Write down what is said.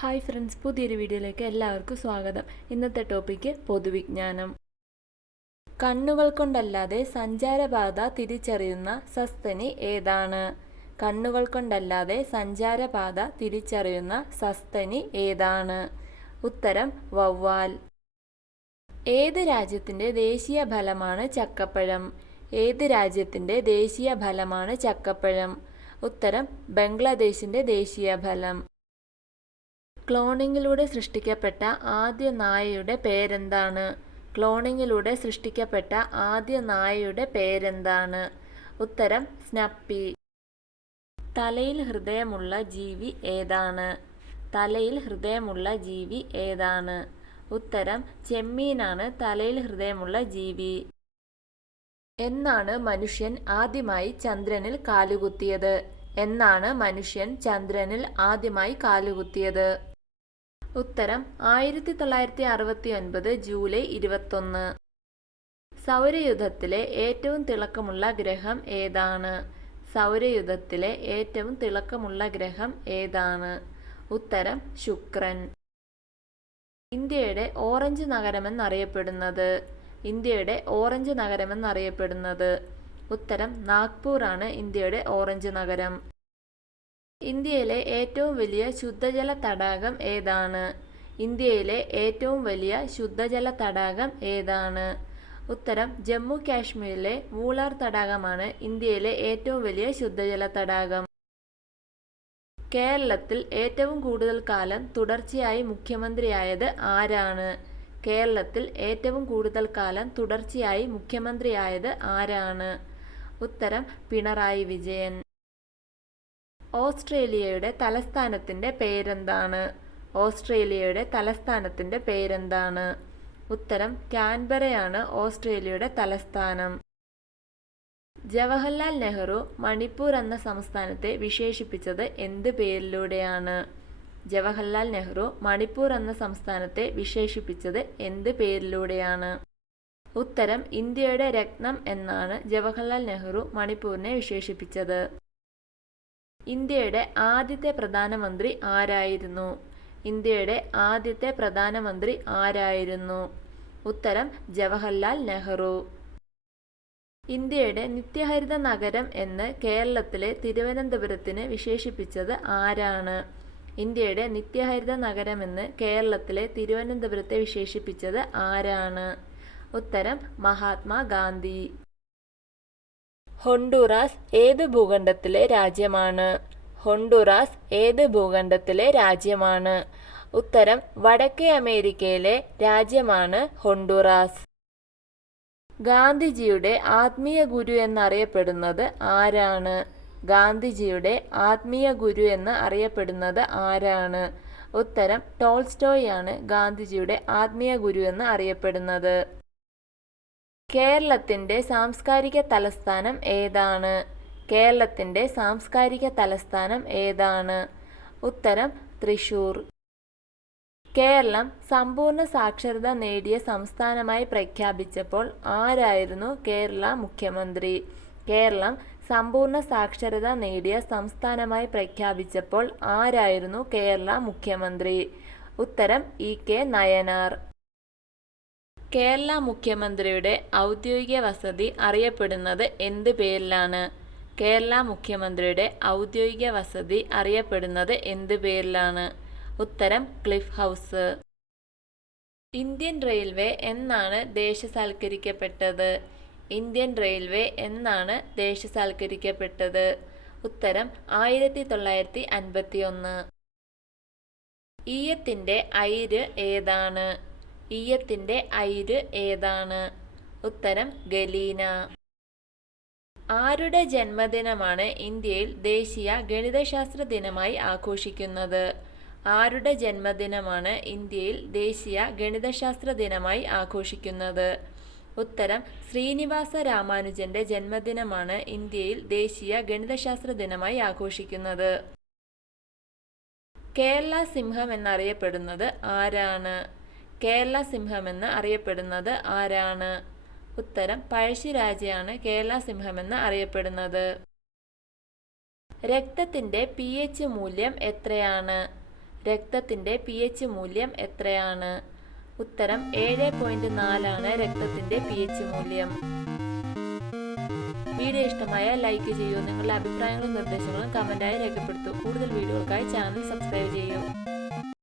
Hi friends, പുതിയൊരു വീഡിയോയിലേക്ക് എല്ലാവർക്കും സ്വാഗതം. ഇന്നത്തെ ടോപ്പിക്ക് പൊതുവിജ്ഞാനം. കണ്ണുകൾ കൊണ്ടല്ലാതെ സഞ്ചാരപാത തിരിച്ചറിയുന്ന സസ്തനി ഏതാണ്? കണ്ണുകൾ കൊണ്ടല്ലാതെ സഞ്ചാരപാത തിരിച്ചറിയുന്ന സസ്തനി ഏതാണ്? ഉത്തരം വവ്വാൽ. ഏത് രാജ്യത്തിൻ്റെ ദേശീയ ഫലമാണ് ചക്കപ്പഴം? ഏത് രാജ്യത്തിൻ്റെ ദേശീയ ഫലമാണ് ചക്കപ്പഴം? ഉത്തരം ബംഗ്ലാദേശിൻ്റെ ദേശീയ ഫലം. ക്ലോണിങ്ങിലൂടെ സൃഷ്ടിക്കപ്പെട്ട ആദ്യ നായയുടെ പേരെന്താണ്? ക്ലോണിങ്ങിലൂടെ സൃഷ്ടിക്കപ്പെട്ട ആദ്യ നായയുടെ പേരെന്താണ്? ഉത്തരം സ്നപ്പി. തലയിൽ ഹൃദയമുള്ള ജീവി ഏതാണ്? തലയിൽ ഹൃദയമുള്ള ജീവി ഏതാണ്? ഉത്തരം ചെമ്മീനാണ് തലയിൽ ഹൃദയമുള്ള ജീവി. എന്നാണ് മനുഷ്യൻ ആദ്യമായി ചന്ദ്രനിൽ കാലുകുത്തിയത്? എന്നാണ് മനുഷ്യൻ ചന്ദ്രനിൽ ആദ്യമായി കാലുകുത്തിയത്? ഉത്തരം 1969 ജൂലൈ 21. സൗരയൂഥത്തിലെ ഏറ്റവും തിളക്കമുള്ള ഗ്രഹം ഏതാണ്? സൗരയൂഥത്തിലെ ഏറ്റവും തിളക്കമുള്ള ഗ്രഹം ഏതാണ്? ഉത്തരം ശുക്രൻ. ഇന്ത്യയുടെ ഓറഞ്ച് നഗരമെന്നറിയപ്പെടുന്നത്? ഇന്ത്യയുടെ ഓറഞ്ച് നഗരമെന്നറിയപ്പെടുന്നത്? ഉത്തരം നാഗ്പൂർ ആണ് ഇന്ത്യയുടെ ഓറഞ്ച് നഗരം. ഇന്ത്യയിലെ ഏറ്റവും വലിയ ശുദ്ധജല തടാകം ഏതാണ്? ഇന്ത്യയിലെ ഏറ്റവും വലിയ ശുദ്ധജല തടാകം ഏതാണ്? ഉത്തരം ജമ്മു കാശ്മീരിലെ വൂളാർ തടാകമാണ് ഇന്ത്യയിലെ ഏറ്റവും വലിയ ശുദ്ധജല തടാകം. കേരളത്തിൽ ഏറ്റവും കൂടുതൽ കാലം തുടർച്ചയായി മുഖ്യമന്ത്രിയായത് ആരാണ്? കേരളത്തിൽ ഏറ്റവും കൂടുതൽ കാലം തുടർച്ചയായി മുഖ്യമന്ത്രിയായത് ആരാണ്? ഉത്തരം പിണറായി വിജയൻ. ഓസ്ട്രേലിയയുടെ തലസ്ഥാനത്തിൻ്റെ പേരെന്താണ്? ഓസ്ട്രേലിയയുടെ തലസ്ഥാനത്തിൻ്റെ പേരെന്താണ്? ഉത്തരം കാൻബറയാണ് ഓസ്ട്രേലിയയുടെ തലസ്ഥാനം. ജവഹർലാൽ നെഹ്റു മണിപ്പൂർ എന്ന സംസ്ഥാനത്തെ വിശേഷിപ്പിച്ചത് എന്ത് പേരിലൂടെയാണ്? ജവഹർലാൽ നെഹ്റു മണിപ്പൂർ എന്ന സംസ്ഥാനത്തെ വിശേഷിപ്പിച്ചത് എന്ത് പേരിലൂടെയാണ്? ഉത്തരം ഇന്ത്യയുടെ രത്നം എന്നാണ് ജവഹർലാൽ നെഹ്റു മണിപ്പൂരിനെ വിശേഷിപ്പിച്ചത്. ഇന്ത്യയുടെ ആദ്യത്തെ പ്രധാനമന്ത്രി ആരായിരുന്നു? ഇന്ത്യയുടെ ആദ്യത്തെ പ്രധാനമന്ത്രി ആരായിരുന്നു? ഉത്തരം ജവഹർലാൽ നെഹ്റു. ഇന്ത്യയുടെ നിത്യഹരിത നഗരം എന്ന് കേരളത്തിലെ തിരുവനന്തപുരത്തിന് വിശേഷിപ്പിച്ചത് ആരാണ്? ഇന്ത്യയുടെ നിത്യഹരിത നഗരമെന്ന് കേരളത്തിലെ തിരുവനന്തപുരത്തെ വിശേഷിപ്പിച്ചത് ആരാണ്? ഉത്തരം മഹാത്മാഗാന്ധി. ഹോണ്ടുറാസ് ഏത് ഭൂഖണ്ഡത്തിലെ രാജ്യമാണ്? ഹോണ്ടുറാസ് ഏത് ഭൂഖണ്ഡത്തിലെ രാജ്യമാണ്? ഉത്തരം വടക്കേ അമേരിക്കയിലെ രാജ്യമാണ് ഹോണ്ടുറാസ്. ഗാന്ധിജിയുടെ ആത്മീയ ഗുരു എന്നറിയപ്പെടുന്നത് ആരാണ്? ഗാന്ധിജിയുടെ ആത്മീയ ഗുരു എന്ന് അറിയപ്പെടുന്നത് ആരാണ്? ഉത്തരം ടോൾസ്റ്റോയ് ആണ് ഗാന്ധിജിയുടെ ആത്മീയ ഗുരു എന്ന് അറിയപ്പെടുന്നത്. കേരളത്തിൻ്റെ സാംസ്കാരിക തലസ്ഥാനം ഏതാണ്? കേരളത്തിൻ്റെ സാംസ്കാരിക തലസ്ഥാനം ഏതാണ്? ഉത്തരം തൃശൂർ. കേരളം സമ്പൂർണ്ണ സാക്ഷരത നേടിയ സംസ്ഥാനമായി പ്രഖ്യാപിച്ചപ്പോൾ ആരായിരുന്നു കേരള മുഖ്യമന്ത്രി? കേരളം സമ്പൂർണ്ണ സാക്ഷരത നേടിയ സംസ്ഥാനമായി പ്രഖ്യാപിച്ചപ്പോൾ ആരായിരുന്നു കേരള മുഖ്യമന്ത്രി? ഉത്തരം ഇ.കെ. നയനാർ. കേരള മുഖ്യമന്ത്രിയുടെ ഔദ്യോഗിക വസതി അറിയപ്പെടുന്നത് എന്ത് പേരിലാണ്? കേരള മുഖ്യമന്ത്രിയുടെ ഔദ്യോഗിക വസതി അറിയപ്പെടുന്നത് എന്ത് പേരിലാണ്? ഉത്തരം ക്ലിഫ് ഹൗസ്. ഇന്ത്യൻ റെയിൽവേ എന്നാണ് ദേശസാൽക്കരിക്കപ്പെട്ടത്? ഇന്ത്യൻ റെയിൽവേ എന്നാണ് ദേശസാൽക്കരിക്കപ്പെട്ടത്? ഉത്തരം 1951. ഈയത്തിൻ്റെ അയിര് ഏതാണ്? ഈയത്തിൻ്റെ അയിര് ഏതാണ്? ഉത്തരം ഗലീന. ആരുടെ ജന്മദിനമാണ് ഇന്ത്യയിൽ ദേശീയ ഗണിതശാസ്ത്ര ദിനമായി ആഘോഷിക്കുന്നത്? ആരുടെ ജന്മദിനമാണ് ഇന്ത്യയിൽ ദേശീയ ഗണിതശാസ്ത്ര ദിനമായി ആഘോഷിക്കുന്നത്? ഉത്തരം ശ്രീനിവാസ രാമാനുജന്റെ ജന്മദിനമാണ് ഇന്ത്യയിൽ ദേശീയ ഗണിതശാസ്ത്ര ദിനമായി ആഘോഷിക്കുന്നത്. കേരള സിംഹം എന്നറിയപ്പെടുന്നത് ആരാണ്? കേരള സിംഹമെന്ന് അറിയപ്പെടുന്നത് ആരാണ്? ഉത്തരം പഴശ്ശിരാജയാണ് കേരള സിംഹമെന്ന് അറിയപ്പെടുന്നത്. രക്തത്തിൻ്റെ pH മൂല്യം എത്രയാണ്? രക്തത്തിൻ്റെ pH മൂല്യം എത്രയാണ്? ഉത്തരം 7.4 ആണ് രക്തത്തിൻ്റെ pH മൂല്യം. വീഡിയോ ഇഷ്ടമായ ലൈക്ക് ചെയ്യൂ. നിങ്ങളുടെ അഭിപ്രായങ്ങളും നിർദ്ദേശങ്ങളും കമൻറ്റായി രേഖപ്പെടുത്തൂ. കൂടുതൽ വീഡിയോകൾക്കായി ചാനൽ സബ്സ്ക്രൈബ് ചെയ്യൂ.